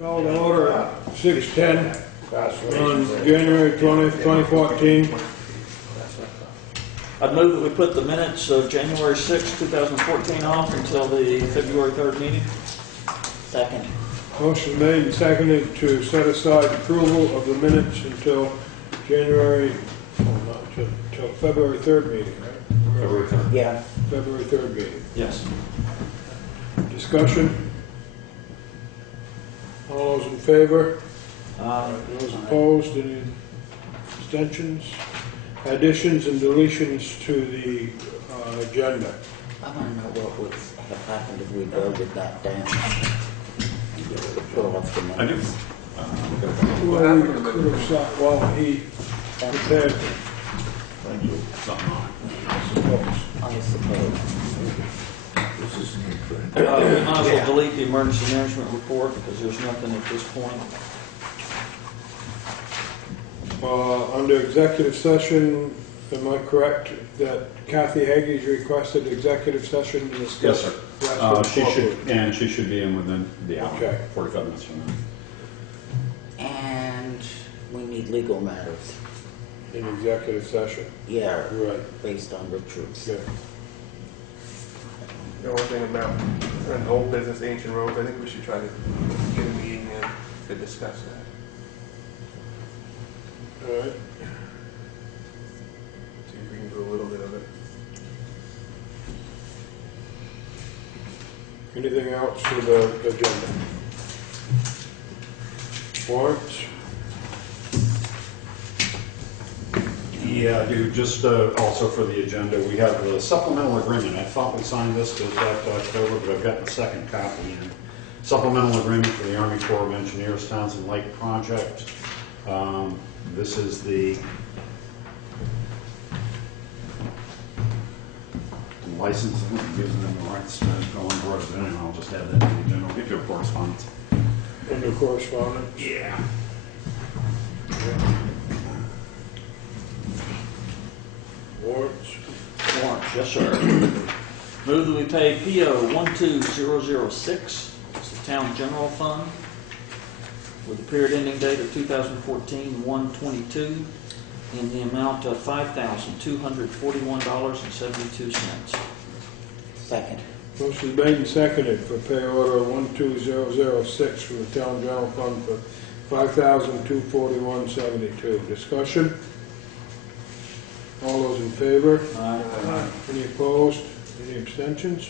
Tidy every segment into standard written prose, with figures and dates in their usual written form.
Call to order at 6:10 on January 20th, 2014. I'd move that we put the minutes of January 6, 2014 off until the February 3rd meeting. Second. Motion made and seconded to set aside approval of the minutes until January, until February 3rd meeting, right? February 3rd. Yeah. February 3rd meeting. Yes. Discussion? All those in favor? Those opposed? Any abstentions? Additions and deletions to the agenda. I want to know what would have happened if we voted that down. Pull off the I do. minutes. Well, we could have sought while he prepared, Something on I suppose. I suppose. We might as well delete the emergency management report because there's nothing at this point. Under executive session, am I correct that Kathy Hagee's requested executive session to discuss? Yes, sir. She should be in within the hour, Okay. 45 minutes from now. And we need legal matters. In executive session. Yeah, Right. based on Richard's. Good. The only thing about an old business, ancient roads, I think we should try to get a meeting in to discuss that. All right. See if we can do a little bit of it. Anything else for the agenda? Warrants? Yeah, I do. Just also for the agenda, we have the supplemental agreement. I thought we signed this goes back to October, but I've got the second copy in. Supplemental agreement for the Army Corps of Engineers Townsend Lake project. This is the license. I'm using them the rights to go on board, but anyway, I'll just add that in the agenda. I'll get you a correspondence. Under correspondence? Yeah. Warrants? Warrants, yes, sir. Move that we pay PO 12006, it's the town general fund, with the period ending date of 2014-1/22, in the amount of $5,241.72. Second. Motion made and seconded for pay order 12006 from the town general fund for $5,241.72. Discussion? All those in favor? Aye. Any opposed? Any abstentions?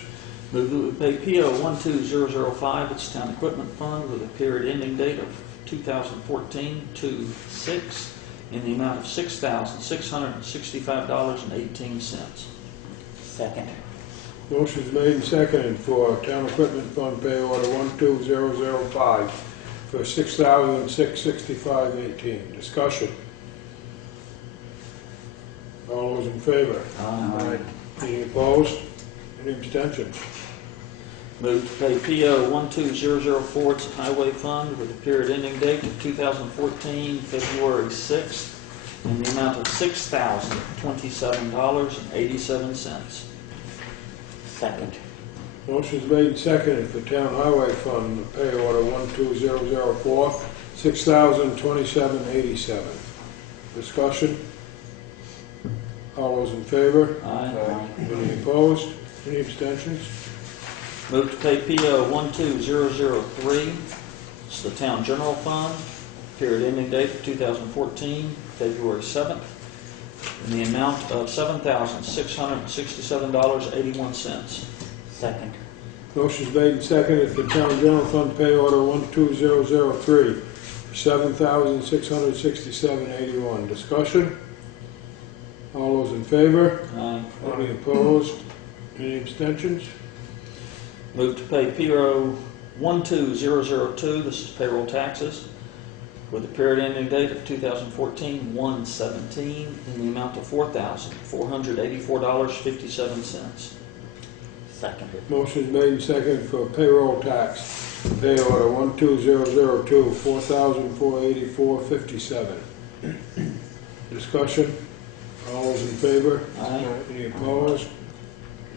Move that we pay PO 12005, it's town equipment fund, with a period ending date of 2014-2/6, in the amount of $6,665.18. Second. Motion's made and seconded for town equipment fund pay order 12005 for $6,665.18. Discussion? All those in favor? Aye. Any opposed? Any abstentions? Move to pay PO 12004, it's a highway fund, with a period ending date of 2014, February 6th, in the amount of $6,027.87. Second. Motion's made and seconded for town highway fund pay order 12004, $6,027.87. Discussion? All those in favor? Aye. Any opposed? Any abstentions? Move to pay PO 12003, it's the town general fund, period ending date of 2014, February 7th, in the amount of $7,667.81. Second. Motion's made and seconded for town general fund pay order 12003 for $7,667.81. Discussion? All those in favor? Aye. Any opposed? Any abstentions? Move to pay PO 12002, this is payroll taxes, with a period ending date of 2014-1/17, in the amount of $4,484.57. Seconded. Motion's made and seconded for payroll tax pay order 12002, $4,484.57. Discussion? All those in favor? Aye. Any opposed?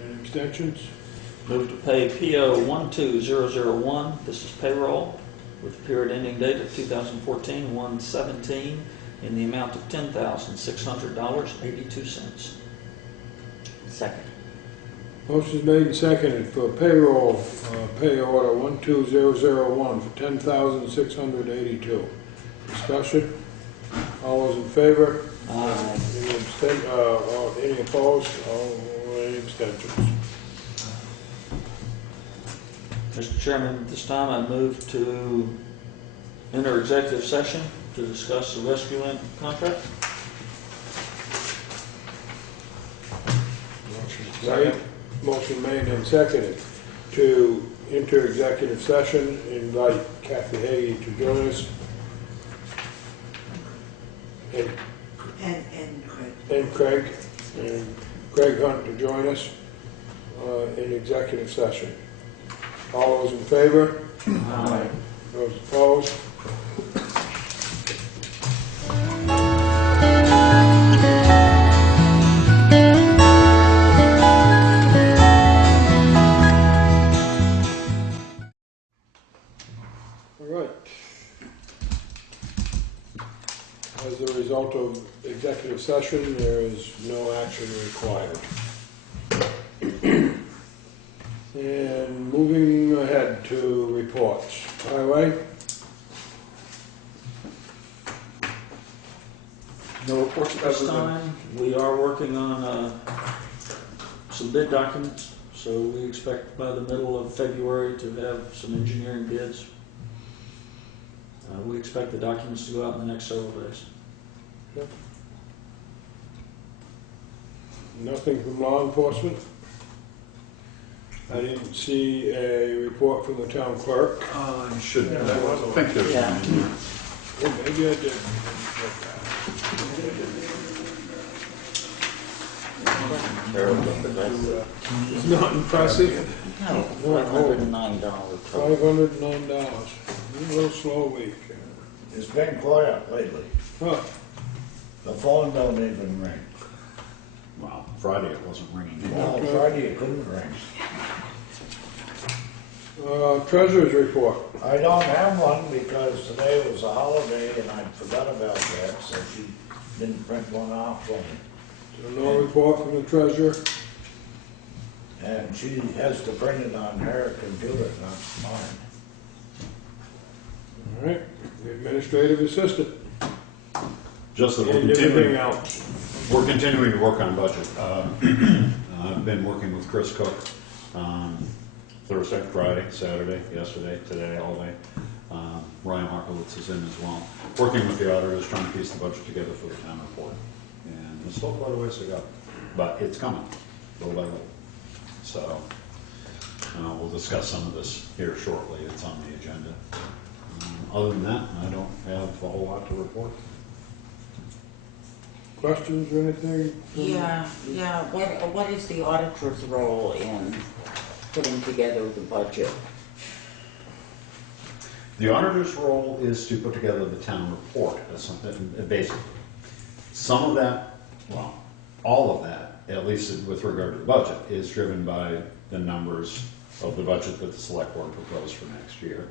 Any abstentions? Move to pay PO 12001, this is payroll, with a period ending date of 2014-1/17 in the amount of $10,600.82. Second. Motion's made and seconded for payroll, pay order 12001 for $10,682. Discussion? All those in favor? Aye. Any opposed? Any abstentions? Mr. Chairman, at this time I move to enter executive session to discuss the rescue contract. Motion made and seconded to enter executive session. Invite Kathy Hagy to join us. And Craig Hunt to join us in executive session. All those in favor? Aye. Those opposed? All right. As a result of executive session, there is no action required. And moving ahead to reports. Highway? No reports at this time. We are working on some bid documents, so we expect by the middle of February to have some engineering bids. We expect the documents to go out in the next several days. Yep. Nothing from law enforcement? I didn't see a report from the town clerk. You should, I think there's Yeah. one in there. Oh, maybe I did. It's not impressive. No, $509 total. $509. A little slow week. It's been quiet lately. Huh. The phone don't even ring. Well, Friday it wasn't ringing. No, Friday it couldn't ring. Treasurer's report. I don't have one because today was a holiday and I forgot about that, so she didn't print one off for me. So no report from the treasurer. And she has to print it on her computer, not mine. All right. The administrative assistant. Just that we're And everything continuing, else. we're continuing to work on budget. I've been working with Chris Cook Thursday, Friday, Saturday, yesterday, today, all day. Ryan Markowitz is in as well. Working with the auditors, trying to piece the budget together for the town report. And there's still quite a ways to go, but it's coming, little by little. So we'll discuss some of this here shortly. It's on the agenda. Other than that, I don't have a whole lot to report. Questions or anything? Yeah. What is the auditor's role in putting together the budget? The auditor's role is to put together the town report, basically. Some of that, well, all of that, at least with regard to the budget, is driven by the numbers of the budget that the select board proposed for next year,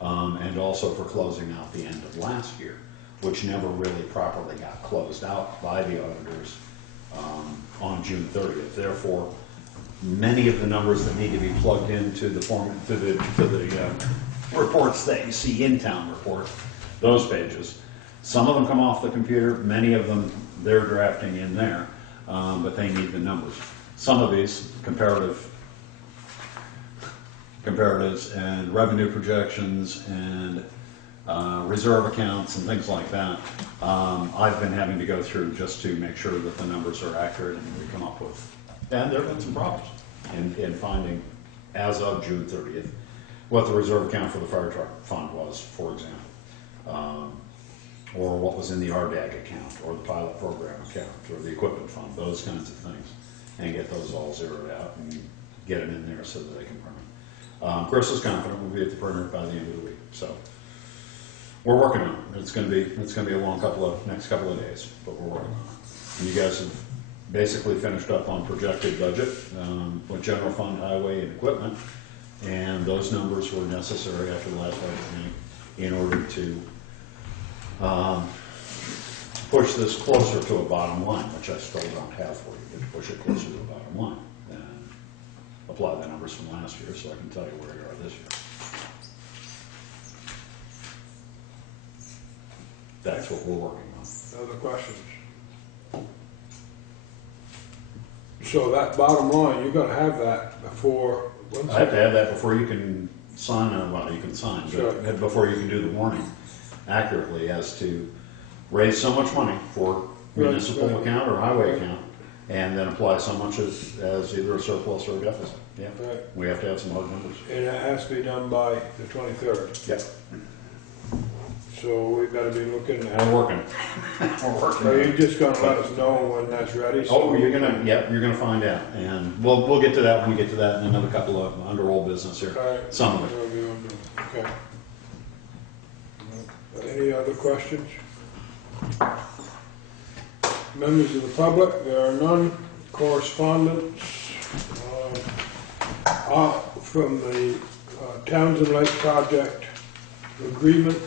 and also for closing out the end of last year, which never really properly got closed out by the auditors on June 30th. Therefore, many of the numbers that need to be plugged into the reports that you see in town report, those pages, some of them come off the computer, many of them they're drafting in there, but they need the numbers. Some of these comparatives and revenue projections and reserve accounts and things like that, I've been having to go through just to make sure that the numbers are accurate and we come up with. And there have been some problems in finding, as of June 30th, what the reserve account for the fire truck fund was, for example, or what was in the RDAG account, or the pilot program account, or the equipment fund, those kinds of things, and get those all zeroed out and get them in there so that they can print them. Chris is confident we'll be at the printer by the end of the week, so we're working on it. It's going to be a long next couple of days, but we're working on it. And you guys have basically finished up on projected budget with general fund, highway, and equipment, and those numbers were necessary after the last budget meeting in order to push this closer to a bottom line, which I still don't have for you, to push it closer to a bottom line. And apply the numbers from last year so I can tell you where you are this year. That's what we're working on. Other questions? So that bottom line, you're gonna have that before, when's I have to that? have that before you can sign, well, you can sign, Sure. but before you can do the warning accurately as to raise so much money for municipal Right. account or highway account, and then apply so much as either a surplus or a deficit. Yeah, Right. we have to have some hard numbers. And it has to be done by the 23rd. Yep. So we've gotta be looking at, We're working. We're working. are you just gonna let us know when that's ready? Oh, you're gonna, yep, you're gonna find out, and we'll get to that when we get to that in another couple of under old business here. All right. Some of it. Okay. Any other questions? Members of the public, there are none. Correspondence from the Townshend Lake project agreement.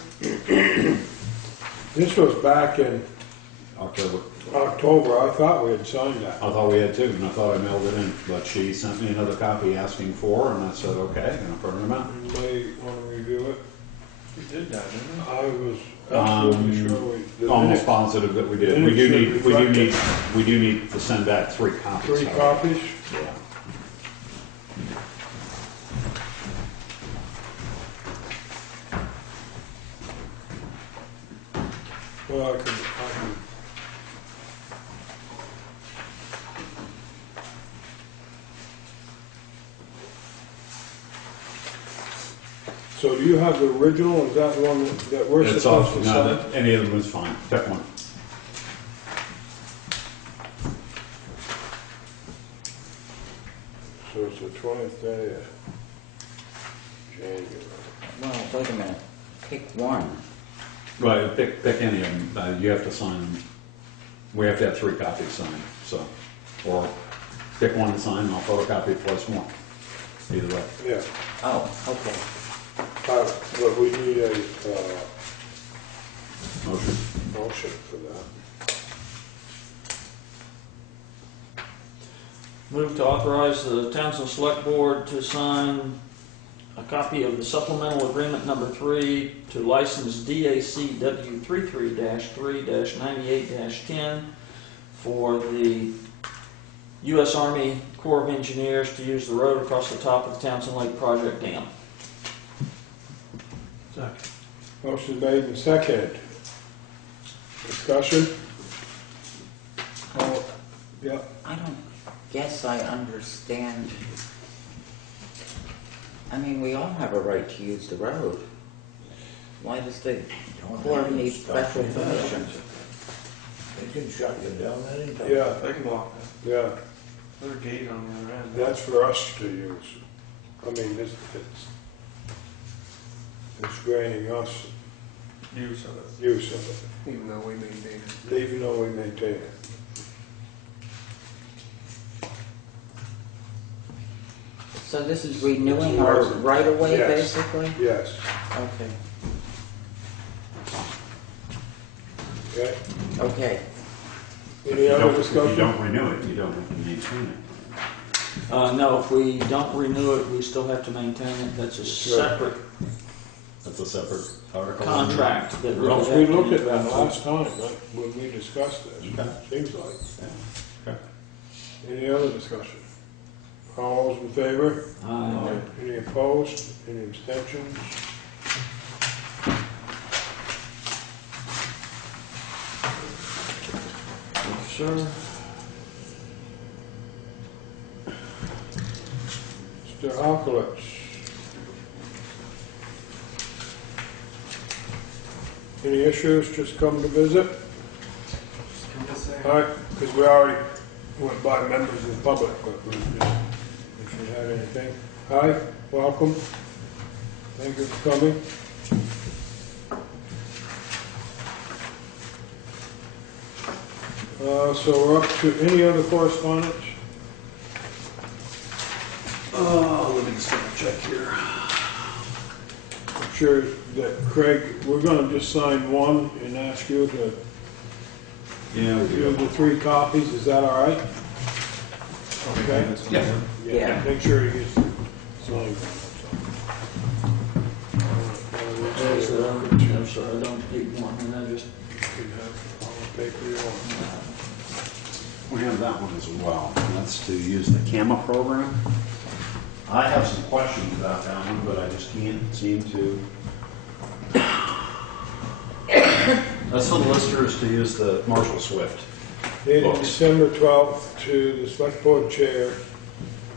This was back in October. October. I thought we had signed that. I thought we had two, and I thought I mailed it in, but she sent me another copy asking for, and I said, okay, and I printed them out. You may want to review it. We did that, didn't we? I was absolutely sure we. the Almost minutes- positive that we did. minutes should reflect it. We do need to send back 3 copies. Three copies? Yeah. Well, I can. So do you have the original? Is that the one that we're It's supposed off, to no, sign? any of them is fine. Pick one. So it's the 20th day of January. Well, wait a minute, pick one. Right, pick any of them. You have to sign them. We have to have 3 copies signed, so. Or pick one to sign, and I'll photocopy it twice more. Either way. Yeah, Oh, okay. but we need a Motion. motion for that. Move to authorize the Townshend Select Board to sign a copy of the supplemental agreement number 3 to license DACW 33-3-98-10 for the U.S. Army Corps of Engineers to use the road across the top of the Townshend Lake Project Dam. Motion made and seconded. Discussion? Oh, yeah. I don't guess I understand. I mean, we all have a right to use the road. Why does the Corps need special permission? They can shut you down anytime. Yeah, They can block that. yeah. There's a gate on the other end. That's for us to use. I mean, it's granting us Use of it, use of it, even though we maintain it. even though we maintain it. So this is renewing our right of way, Yes. basically? Yes, Okay, okay. okay. Any other If you discussion? don't renew it, you don't have to maintain it. No, if we don't renew it, we still have to maintain it. That's a separate That's a separate article. contract that we Well, have we to looked at enter that into. last time, right, when we discussed this, Okay. seems like. Okay. Any other discussion? All those in favor? Aye. Any opposed? Any abstentions? Sure. Mr. Alkovich. Any issues, just come to visit? Can we say? All right, because we already went by members of the public, but we just, if you had anything. Hi, welcome. Thank you for coming. So we're up to any other correspondence? Oh, let me just double check here. sure that Craig, we're gonna just sign one and ask you to do the 3 copies, is that all right? Okay? Yeah. Yeah. Make sure he gets signed one, that's all. I'm sorry, I don't need one, and I just, You can have all the paper you want. We have that one as well. That's to use the CAMA program. I have some questions about that one, but I just can't seem to. That's for the listeners to use the Marshall Swift. Dated Books. December 12th to the Select Board Chair,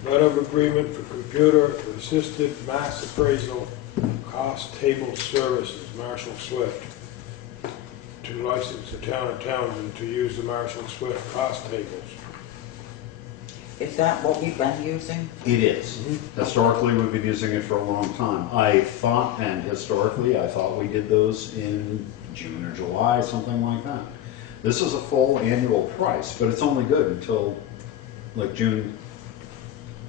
letter of agreement for computer-assisted mass appraisal cost table services, Marshall Swift, to license the town of Townsend to use the Marshall Swift cost tables. Is that what we've been using? It is. Historically, we've been using it for a long time. I thought, and historically, I thought we did those in June or July, something like that. This is a full annual price, but it's only good until like June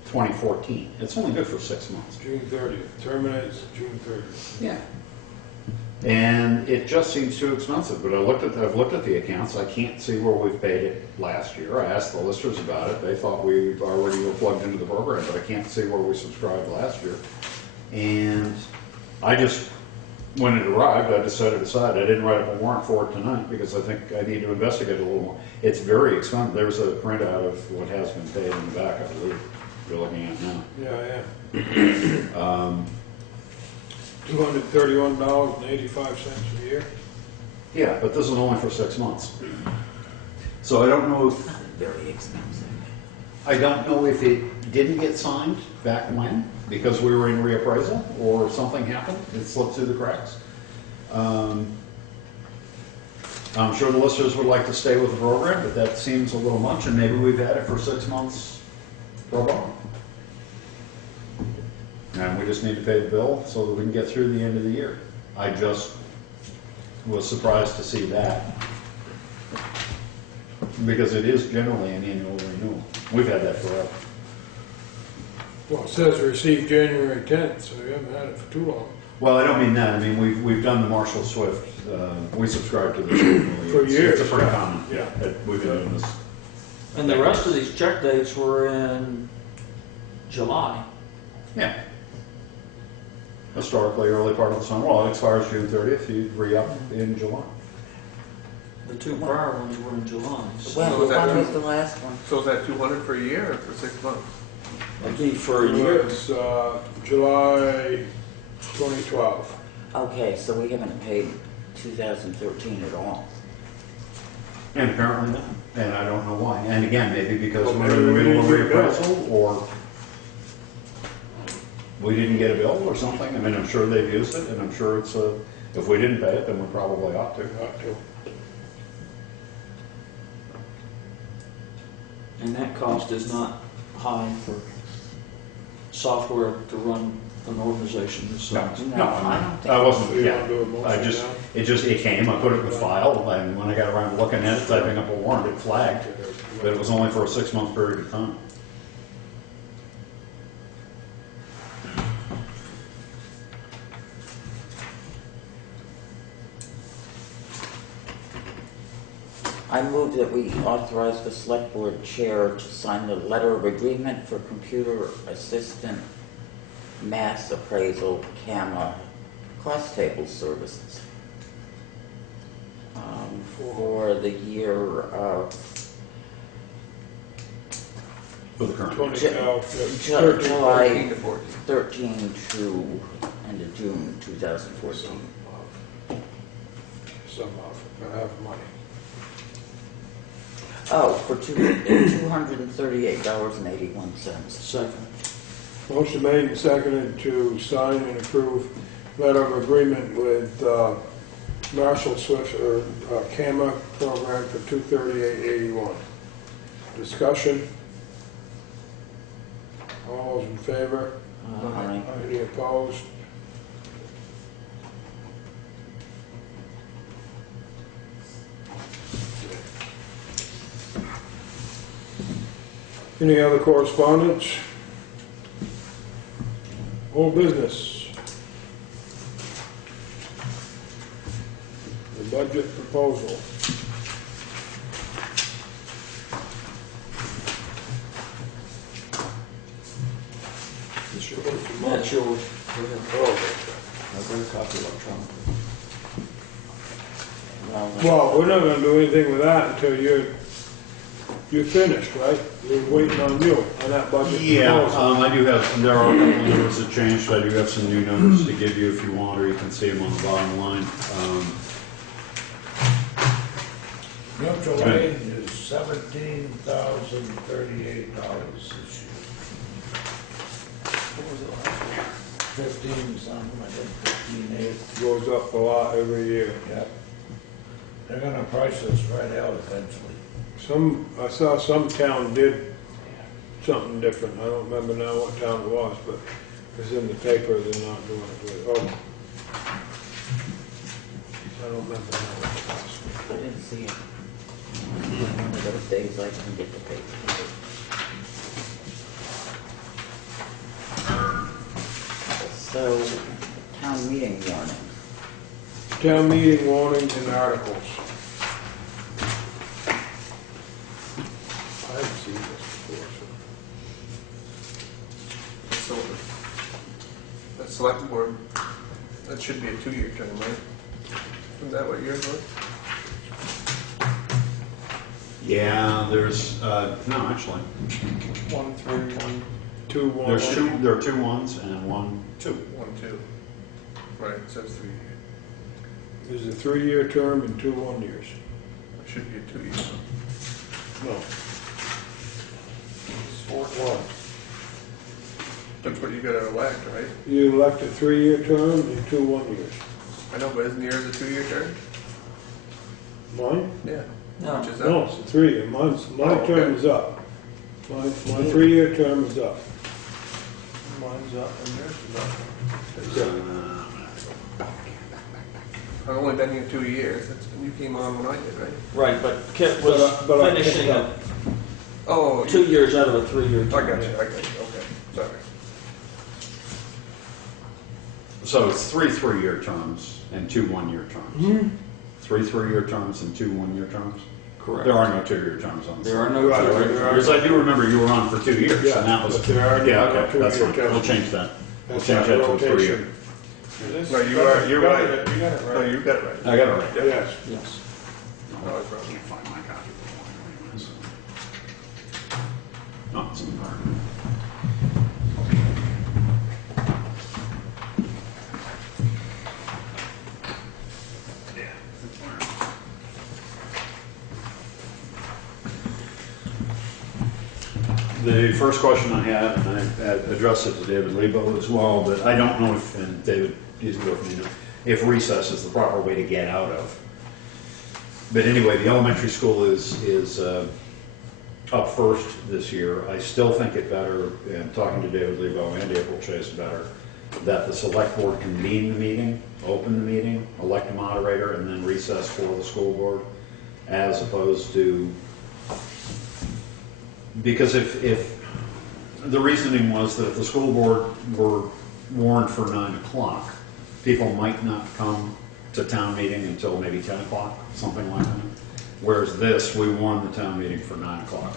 2014. It's only good for 6 months. June 30th, terminates June 30th. Yeah. And it just seems too expensive, but I've looked at the accounts, I can't see where we've paid it last year. I asked the listers about it, they thought we already were plugged into the program, but I can't see where we subscribed last year. And I just, when it arrived, I just set it aside. I didn't write up a warrant for it tonight because I think I need to investigate a little more. It's very expensive. There's a printout of what has been paid in the back, I believe, you're looking at now. Yeah, yeah. $231.85 a year. Yeah, but this is only for 6 months. So I don't know if, Very expensive. I don't know if it didn't get signed back when, because we were in reappraisal, or something happened, it slipped through the cracks. I'm sure the listeners would like to stay with the program, but that seems a little much, and maybe we've had it for 6 months pro bono. And we just need to pay the bill so that we can get through the end of the year. I just was surprised to see that, because it is generally an annual renewal. We've had that forever. Well, it says received January 10th, so you haven't had it for too long. Well, I don't mean that. I mean, we've done the Marshall Swift. We subscribe to this annually. For years. It's a pretty common. Yeah. We've been doing this. and the rest of these check dates were in July. Yeah. Historically, early part of the summer. Well, it expires June 30th. You re-up in July. The 2 prior ones were in July. So Well, was that when true? was the last one? So is that 200 for a year or for 6 months? it'd be for a year. It's July 2012. Okay, so we haven't paid 2013 at all. And apparently not. And I don't know why. And again, maybe because Well, we're in the maybe middle of we didn't get a reappraisal, or we didn't get a bill or something. I mean, I'm sure they've used it, and I'm sure it's if we didn't pay it, then we probably ought to. Not till- And that cost is not high for software to run an organization this size. No, I don't think I wasn't, You yeah. wanna do a motion now? It came, I put it in the file, and when I got around to looking at it, typing up a warrant, it flagged, but it was only for a 6-month period of time. I move that we authorize the select board chair to sign the letter of agreement for computer assistant mass appraisal CAMA cost table services for the year of For the current. 20, Ju- no, July 13 to 14. 13 to end of June 2014. some of it, I have money. Oh, for $238.81. Second. Motion made and seconded to sign and approve letter of agreement with Marshall Swift, or CAMA program for $238.81. Discussion? All those in favor? Aye. Any opposed? Any other correspondence? Old business? budget proposal. That's yours. Go ahead. Oh, I've got a copy electronically. Well, we're not gonna do anything with that until you're finished, right? We're waiting on you on that budget Yeah, proposal. I do have, there are a couple of numbers that changed, I do have some new numbers to give you if you want, or you can see them on the bottom line. Mutual aid is $17,038 this year. What was it last year? 15 something, I think 15.8. Goes up a lot every year. Yep. They're gonna price this right out eventually. I saw some town did something different. I don't remember now what town it was, but it's in the paper, they're not doing it with, oh. I don't remember now what it was. I didn't see it. One of those days I can get the paper. So, town meeting warning. Town meeting warnings and articles. I haven't seen this before, So, the select board, that should be a 2-year term, right? Isn't that what yours was? Yeah, there's, no, actually, 1, 3, 1, so. there are 2 ones and 1, 2. 1, 2. Right, it says 3 years. There's a 3-year term and 2 1-years. It should be a 2-year. No. It's 4, 1. That's what you got to elect, right? You elect a 3-year term and 2 1-years. I know, but isn't yours a 2-year term? Mine? Yeah. No. Which is that? No, it's a 3-year. My Oh, term okay. is up. My 3-year term is up. Mine's up and yours is up. Yeah. I've only been here 2 years. You came on when I did, right? Right, but Kit was But I finishing picked up. Oh, 2 years out of a 3-year I term. got you. Okay. Sorry. So it's 3 3-year terms and 2 1-year terms. 3 3-year terms and 2 1-year terms? Correct. There are no 2-year terms on this. There are no Right, 2-year there are- Because I do remember you were on for 2 years, Yeah, and that was, but there are yeah, no okay, that's 2-year fine, we'll terms. change that. We'll That's change that that to a 3-year. rotation. No, you're right. You got it No, right. you got it right. I got it right. Yes. Yes. No, I was wrong. Can't find my copy. No, it's in the car. The first question I had, and I addressed it to David Lebo as well, but I don't know if, and David, he's with me now, if recess is the proper way to get out of. But anyway, the elementary school is up first this year. I still think it better, and talking to David Lebo and April Chase better, that the select board convene the meeting, open the meeting, elect a moderator, and then recess for the school board, as opposed to, because if the reasoning was that if the school board were warned for 9 o'clock, people might not come to town meeting until maybe 10 o'clock, something like that. Whereas this, we warn the town meeting for 9 o'clock.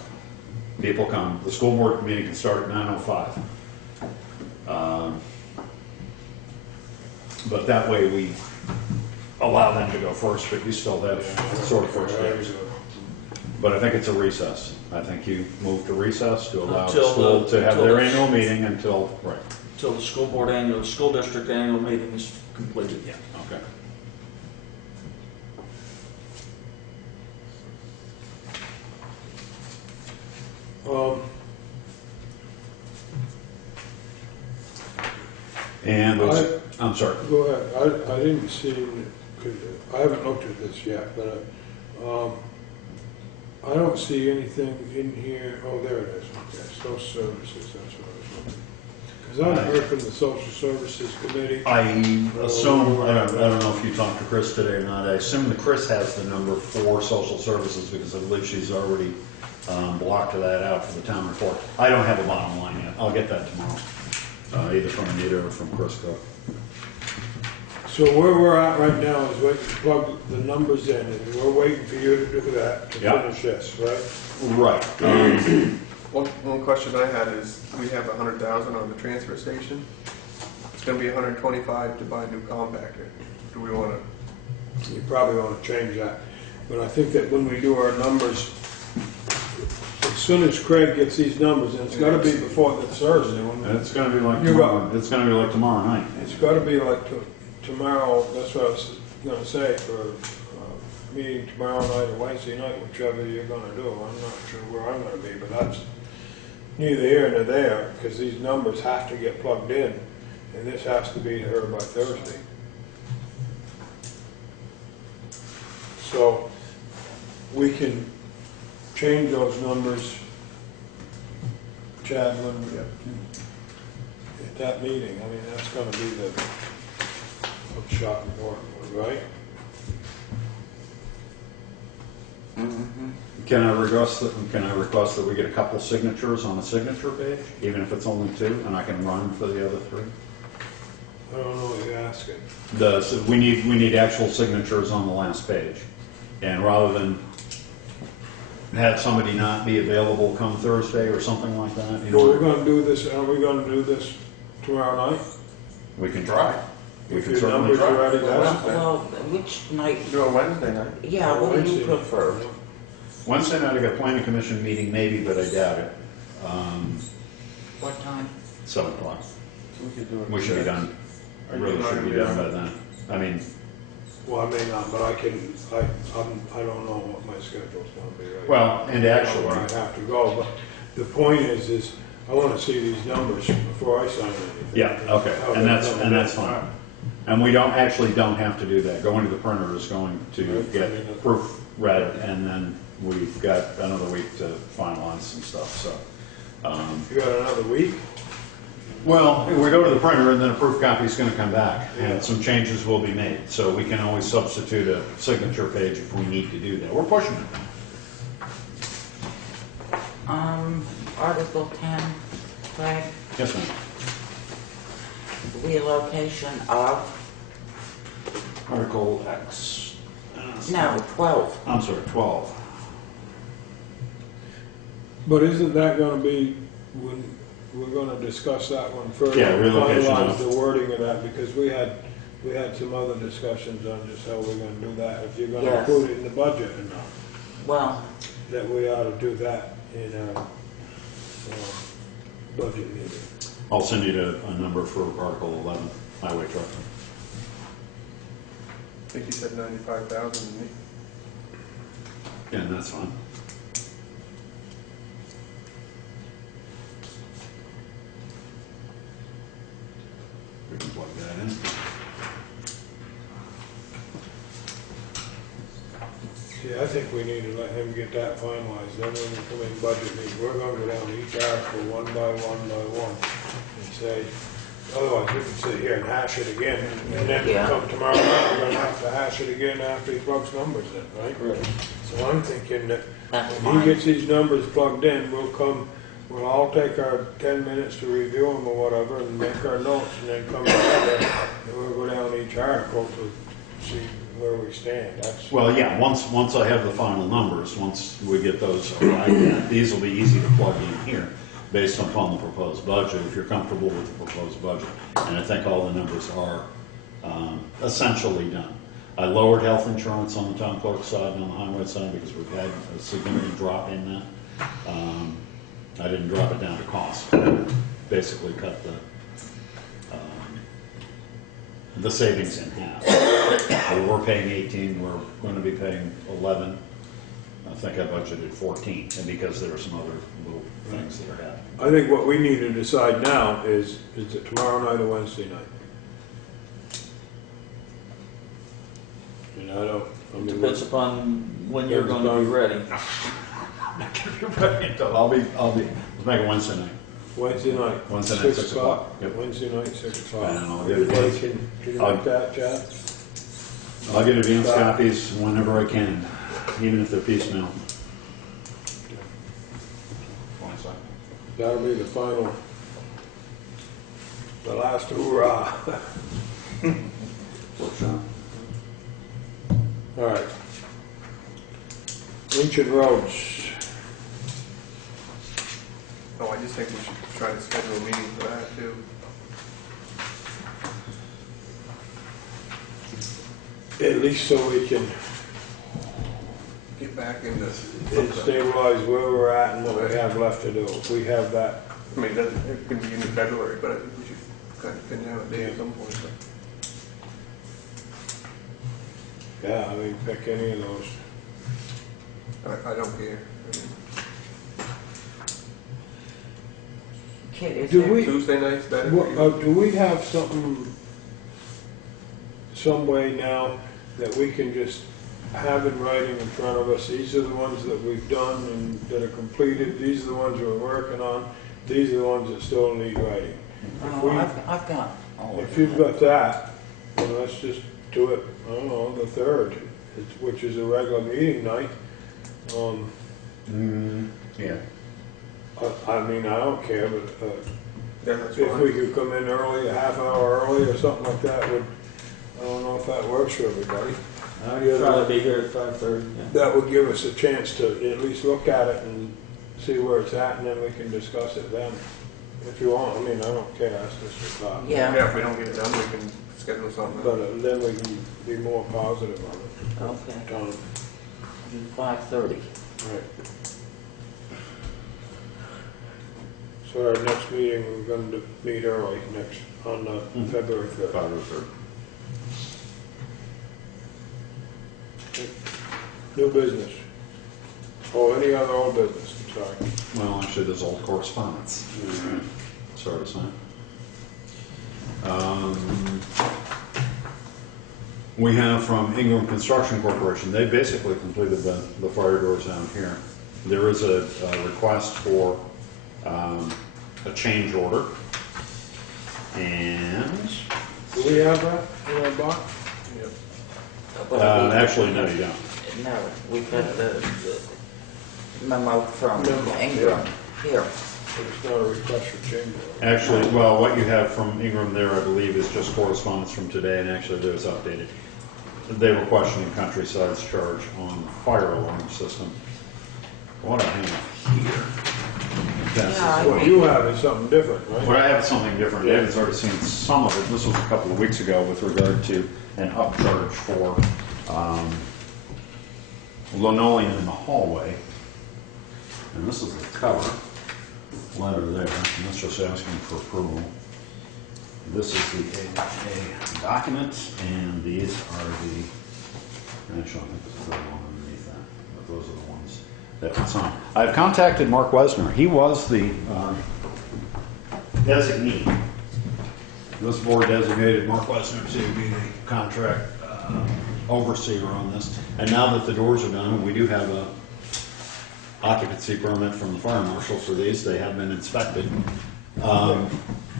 People come, the school board meeting can start at 9:05. But that way we allow them to go first, but you still have sort of first dibs. But I think it's a recess. I think you move to recess to allow the Until school the- to have until their the- annual meeting until, right. Till the school district annual meeting is completed. Yeah, okay. And those, I'm sorry. Go ahead. I didn't see, I haven't looked at this yet, but I don't see anything in here. Oh, there it is. Okay, social services, that's what I was looking. Because I haven't heard from the social services committee. I assume, I don't know if you talked to Chris today or not, I assume that Chris has the number for social services because I believe she's already blocked that out for the town report. I don't have a bottom line yet. I'll get that tomorrow, either from Anita or from Chris Cook. So where we're at right now is waiting to plug the numbers in, and we're waiting for you to do that to Yeah. finish this, right? Right. One question I had is, we have 100,000 on the transfer station. It's gonna be 125 to buy a new compactor. Do we wanna, You probably want to change that. But I think that when we do our numbers, as soon as Craig gets these numbers, and it's got to be before the Thursday. When It's gonna be like You tomorrow, it's gonna be like tomorrow night. It's got to be like tomorrow, that's what I was going to say, for meeting tomorrow night or Wednesday night, whichever you're going to do. I'm not sure where I'm going to be, but that's neither here nor there, because these numbers have to get plugged in, and this has to be to her by Thursday. So we can change those numbers, Chad, when at that meeting. I mean, that's going to be the shot important one, right? Can I request that we get a couple signatures on the signature page, even if it's only 2, and I can run for the other 3? I don't know what you're asking. So we need actual signatures on the last page, and rather than have somebody not be available come Thursday or something like that, Well, we're going to do this, are we going to do this tomorrow night? we can try. We If can your certainly numbers are try. ready, that's Well, which night, do a Wednesday night? yeah, what do Wednesday. you prefer? Wednesday night I got planning commission meeting maybe, but I doubt it. What time? 7 o'clock. We could do it. We should be done. Are you Really not should gonna be be done on? by then. I mean, Well, I may not, but I don't know what my schedule's going to be right well, and now, actually, where I have to go, but the point is I want to see these numbers before I sign anything. yeah, okay, How and they come that's in. fine. And we don't have to do that. Going to the printer is going to get proof read, and then we've got another week to finalize some stuff, so. You got another week? Well, we go to the printer, and then a proof copy is gonna come back, Yeah. and some changes will be made, so we can always substitute a signature page if we need to do that. We're pushing it. Article 10, Craig, Yes, ma'am. relocation of, Article X. no, 12. I'm sorry, 12. But isn't that going to be, when we're going to discuss that one further? Yeah, relocation Finalize of- the wording of that, because we had some other discussions on just how we're going to do that. If you're going to Yes. include it in the budget or not, Well, that we ought to do that in a budget meeting. I'll send you a number for Article 11, highway truck. I think you said 95,000, didn't you? Yeah, that's fine. We can plug that in. See, I think we need to let him get that finalized, then when we come in budget meeting, we're gonna go down each article one by one and say, otherwise we can sit here and hash it again, and then Yeah. come tomorrow night, we're gonna have to hash it again after he plugs numbers in, right? So I'm thinking that that's when he fine. gets these numbers plugged in, we'll all take our 10 minutes to review them or whatever, and make our notes, and then come together, and we'll go down each article to see where we stand. That's, Well, yeah, once I have the final numbers, once we get those arrived at, these will be easy to plug in here based upon the proposed budget, if you're comfortable with the proposed budget. And I think all the numbers are essentially done. I lowered health insurance on the town clerk side and on the highway side because we've had a significant drop in that. I didn't drop it down to cost, basically cut the savings in half. We were paying 18, we're going to be paying 11. I think I budgeted 14, and because there are some other little things that are happening. I think what we need to decide now is it tomorrow night or Wednesday night? And I mean, Depends upon when you're going to be ready. I'll be, let's make it Wednesday night. Wednesday night. Wednesday night, 6 o'clock. Yep. Wednesday night, 6 o'clock. And I'll get it. Everybody can you I'll- make that, Chad? I'll get advance copies whenever I can, even if they're piecemeal. That'll be the final, the last hoorah. workshop. All right. Ancient roads. Oh, I just think we should try to schedule a meeting for that too. At least so we can Get back into stabilize where we're at and what we have left to do. If we have that, I mean, it could be in February, but I think we should kind of pin down a date at some point. yeah, I mean, pick any of those. But I don't care. Kid, is Do there- we- Tuesday night's better for you? Do we have something, some way now that we can just have in writing in front of us, these are the ones that we've done and that are completed, these are the ones we're working on, these are the ones that still need writing. If Oh, we- I've got all of If you've that. got that, then let's just do it, I don't know, the 3rd, which is a regular meeting night. Yeah. I mean, I don't care, but Yeah, that's if we fine. could come in early, a half hour early or something like that would, I don't know if that works for everybody. I'd rather be here at 5:30, yeah. That would give us a chance to at least look at it and see where it's at, and then we can discuss it then. If you want, I mean, I don't care, that's just a thought. Yeah, Yeah, if we don't get it done, we can schedule something. But then we can be more positive on it. okay, Tom, 5:30. right. So our next meeting, we're going to meet early on February 5th. 5 or 3rd. New business. Oh, any other old business, I'm sorry. Well, actually, there's old correspondence. Sorry to say. We have from Ingram Construction Corporation, they basically completed the fire doors down here. There is a request for a change order. And, Do we have that in our box? actually, no, you don't. No, we've got the memo from Memo, Ingram here. But it's not a request for change order. Actually, well, what you have from Ingram there, I believe, is just correspondence from today, and actually there's updated. They were questioning Countryside's charge on the fire alarm system. What I have here. Yeah, What you have is something different, right? What I have is something different. David's already seen some of it. This was a couple of weeks ago with regard to an upcharge for linoleum in the hallway. And this is the cover letter there, and that's just asking for approval. This is the A document, and these are the, actually, I think there's a third one underneath that, but those are the ones that were signed. I've contacted Mark Wesner. He was the designee. This board designated Mark Wesner to be the contract overseer on this. And now that the doors are done, and we do have a occupancy permit from the fire marshal for these, they have been inspected.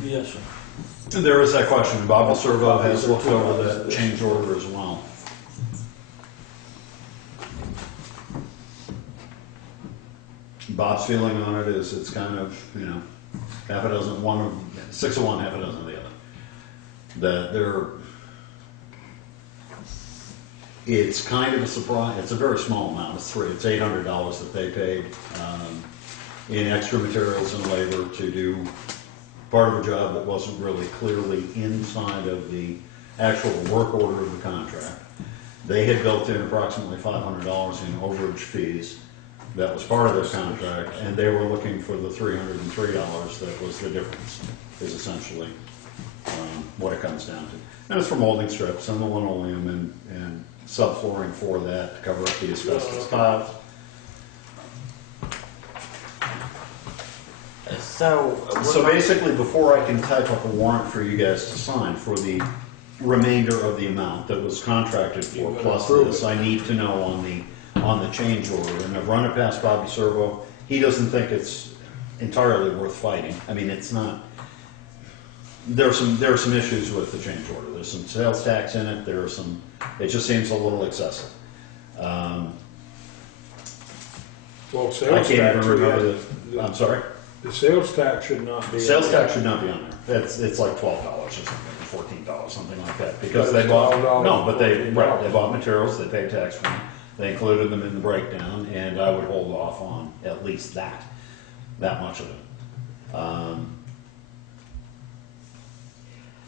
Yes, sir. There is that question. Bob Servo has looked over that change order as well. Bob's feeling on it is it's kind of, half a dozen, 6 of one, half a dozen of the other. That it's kind of a surprise. It's a very small amount. It's $800 that they paid in extra materials and labor to do part of a job that wasn't really clearly inside of the actual work order of the contract. They had built in approximately $500 in overage fees. That was part of this contract, and they were looking for the $303 that was the difference, is essentially what it comes down to. And it's for molding strips and the linoleum and subflooring for that to cover up the asbestos tiles. So basically, before I can type up a warrant for you guys to sign for the remainder of the amount that was contracted for, plus this, I need to know on the change order. And I've run it past Bobby Servo. He doesn't think it's entirely worth fighting. I mean, it's not. There are some issues with the change order. There's some sales tax in it. It just seems a little excessive. Well, I sales can't even tax, remember the. I'm sorry. the sales tax should not be. Sales tax should not be on there. It's like $12 or something. $14, something like that, because they bought, no, but they bought materials, they paid tax for them, they included them in the breakdown, and I would hold off on at least that much of it.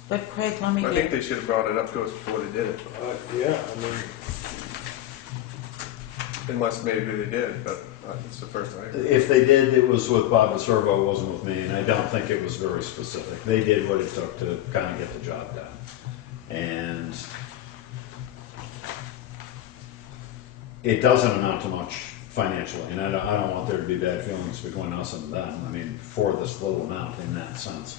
But Craig, let me I think get, they should have brought it up to us before they did it, Yeah, I mean, unless maybe they did, but it's the first I heard. If they did, it was with Bob DeServo, it wasn't with me, and I don't think it was very specific. They did what it took to kind of get the job done. And it doesn't amount to much financially, and I don't want there to be bad feelings between us and them, I mean, for this little amount in that sense.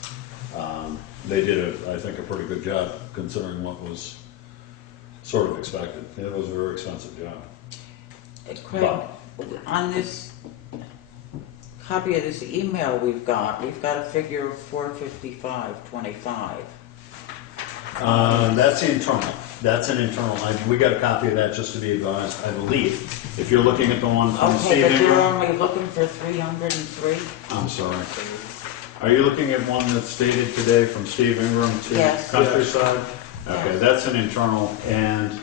They did, I think, a pretty good job considering what was sort of expected. It was a very expensive job. Craig, on this copy of this email we've got a figure of $455.25. That's internal. That's an internal. We got a copy of that just to be advised, I believe. If you're looking at the one from Okay, Steve but you're Ingram. only looking for 303? I'm sorry. Are you looking at one that's dated today from Steve Ingram to Yes. Countryside? Okay, Yes. that's an internal, and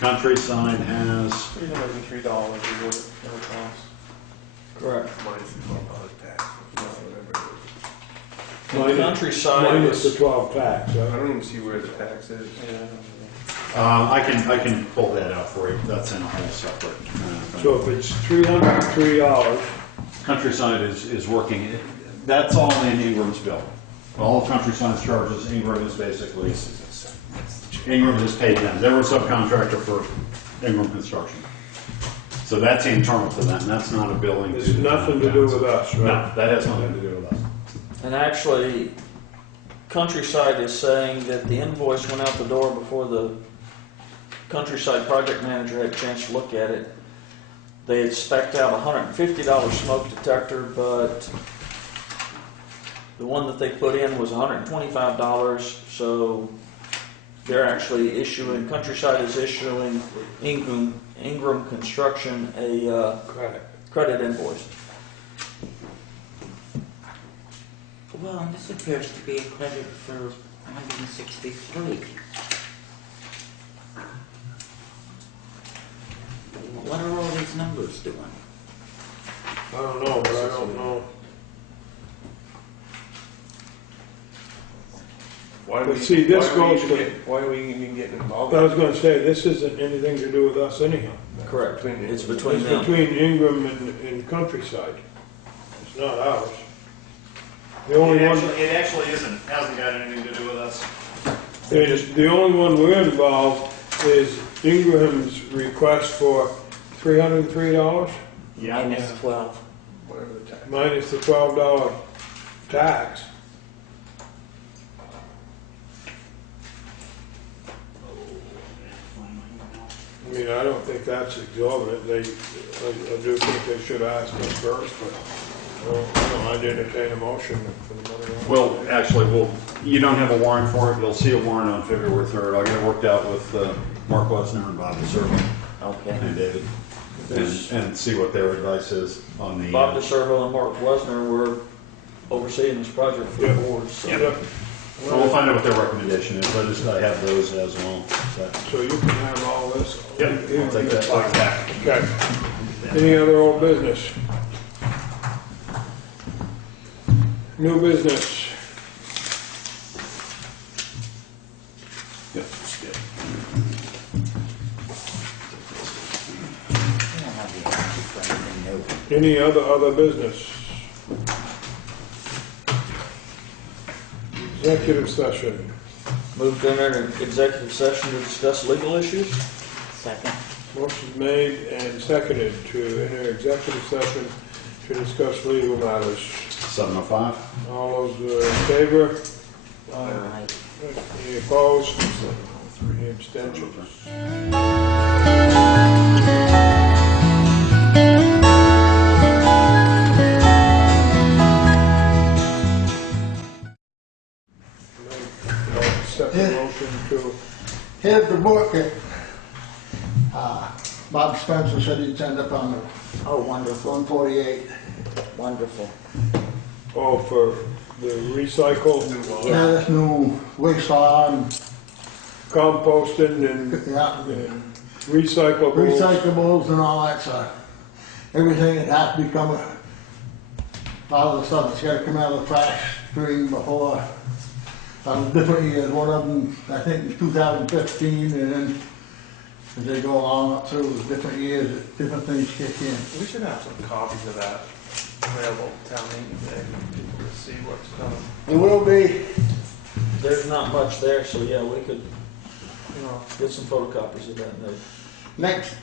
Countryside has, $303 is what it costs. Correct. Minus the $12 tax, or whatever it And the Countryside minus the is, 12 tax, is. I huh? don't even see where the tax is. I can pull that out for you. That's in a whole separate. So if it's $303, Countryside is working, that's all in Ingram's bill. All of Countryside's charges, Ingram is basically, Ingram has paid them. They were a subcontractor for Ingram Construction. So that's internal to them, that's not a billing. it's nothing to do with us, No, right? that has nothing to do with us. and actually, Countryside is saying that the invoice went out the door before the Countryside project manager had a chance to look at it. They had spec'd out a $150 smoke detector, but the one that they put in was $125, so they're actually issuing, Countryside is issuing Ingram Construction a credit invoice. Well, and this appears to be a credit for 163. What are all these numbers doing? I don't know, but I don't know. Why But see, this why are we goes even to- get- Why are we even getting involved? I was gonna say, this isn't anything to do with us anyhow. Correct. Between the- It's between It's them. between Ingram and Countryside. It's not ours. The only one, It actually isn't, hasn't got anything to do with us. the only one we're involved is Ingram's request for $303 Minus 12. Whatever the tax. minus the $12 tax. I mean, I don't think that's exorbitant. I do think they should ask us first, but I'd entertain a motion for the money. Well, actually, you don't have a warrant for it, you'll see a warrant on February 3rd. I'll get it worked out with Mark Wesner and Bob DeServo Okay. and David, and see what their advice is on the. Bob DeServo and Mark Wesner were overseeing this project for the Yeah. board, so. Yep. So we'll find out what their recommendation is, I have those as well. So you can have all this. Yep, I'll take that back. Okay. Any other old business? New business? Yep. I don't have the answer for anything new. Any other business? Executive session. Move to enter an executive session to discuss legal issues. Second. Motion made and seconded to enter executive session to discuss legal matters. 7:05. All those in favor? All right. Any opposed? Any abstentions? Second motion to, Here's the book that Bob Spencer said he'd send up on Oh, wonderful, 148. wonderful. Oh, for the recycle, Yeah, this new waste law and, composting and yeah, recyclables. recyclables and all that stuff. Everything that has to become a lot of the stuff that's gotta come out of the trash stream before, different years, one of them, I think was 2015, and then as they go along up through the different years, different things kick in. We should have some copies of that available at town meeting day for people to see what's coming. It will be, There's not much there, so yeah, we could, get some photocopies of that note. next,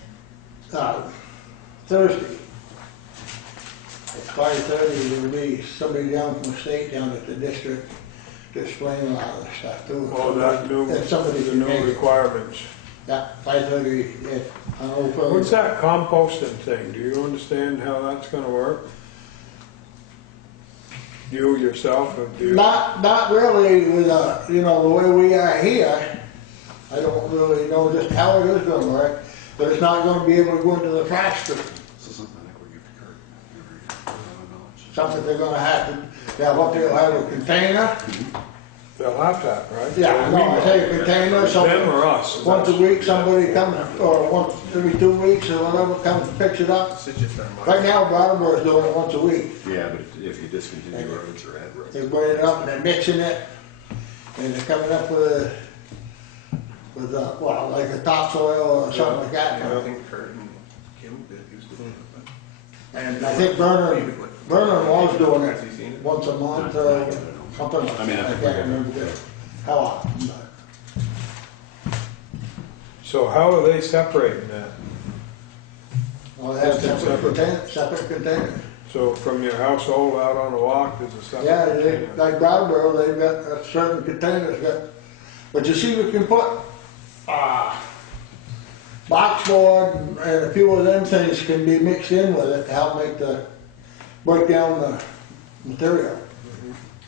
Thursday, at 5:30, there will be somebody down from the state down at the district to explain a lot of the stuff too. Oh, that new, If somebody the can new make it. requirements. Yeah, 5:30, yeah, on Old Philly. What's that composting thing? Do you understand how that's gonna work? You yourself, or do you? Not really with, the way we are here. I don't really know just how it is gonna work, but it's not gonna be able to go into the trash stream. This is something I think we give Kurt every knowledge. Something they're gonna have to, what they'll have a container. They'll have that, right? Yeah, no, I take a container, Them something. or us? Once a week, somebody comes, or once every 2 weeks, or whatever, comes and picks it up. This is just our Right money. now, Brattleboro's doing it once a week. Yeah, but if you discontinue roads or add roads. They're bringing it up and they're mixing it, and they're coming up with like a topsoil or something like that. I think Kurt and Kim did used to do it, And I think Vernon was doing it once a month, or something like I mean, I that. I think can't we're remember how often, but. So how are they separating that? Well, they have Just separate containers. So from your household out on the walk, there's a separate Yeah, container? like Brattleboro, they've got certain containers, but you see, we can put, boxboard and a few of them things can be mixed in with it to help break down the material.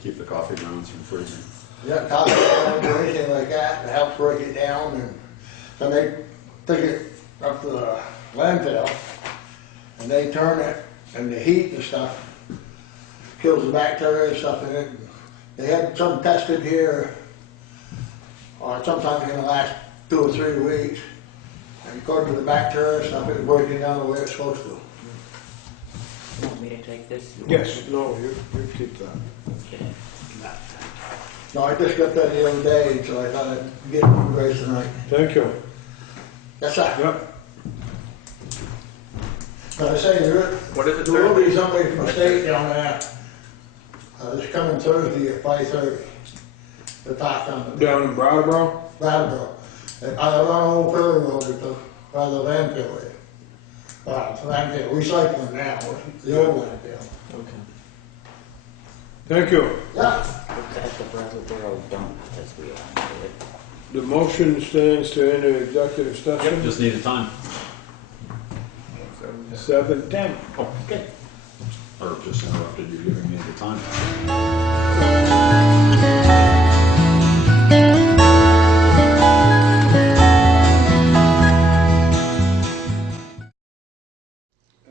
Keep the coffee grounds from freezing. Yeah, coffee grounds or anything like that, to help break it down, and then they take it up to the landfill, and they turn it, and the heat and stuff kills the bacteria and stuff in it. They had some tested here, or sometime in the last 2 or 3 weeks, and according to the bacteria and stuff, it's breaking down the way it's supposed to. You want me to take this? Yes, no, you keep that. Okay. No, I just got that the other day, so I thought I'd get it to you guys tonight. Thank you. That's that. Yep. But I say, What is it, there will be Thursday? somebody from the state down there, this coming Thursday at 5:30, to talk on the Down in Brattleboro? Brattleboro. And I don't know, Philly Road, by the landfill there. Landfill, recycling now, the old landfill. Okay. Thank you. Yeah, It's at the Brattleboro dump, as we all know it. The motion stands to enter executive session. Just need a time. 7:10. Okay. Or just interrupted you giving me the time.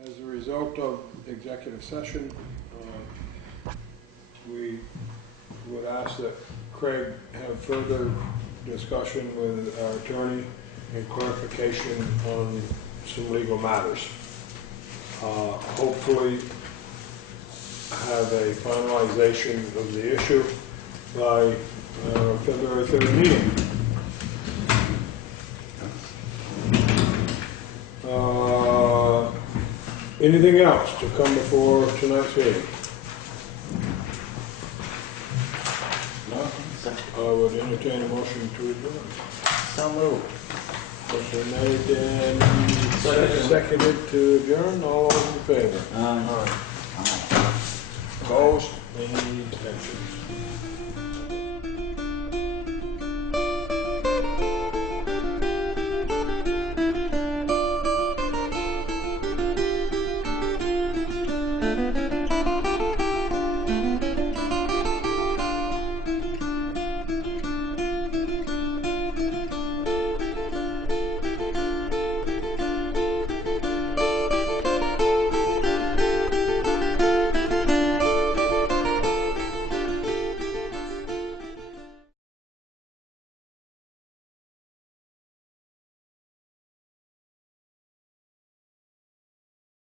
As a result of executive session, we would ask that Craig have further discussion with our attorney and clarification on some legal matters. Hopefully have a finalization of the issue by February 3rd meeting. Anything else to come before tonight's meeting? I would entertain a motion to adjourn. So moved. Motion made and seconded to adjourn. All those in favor? Aye. Opposed? Any abstentions?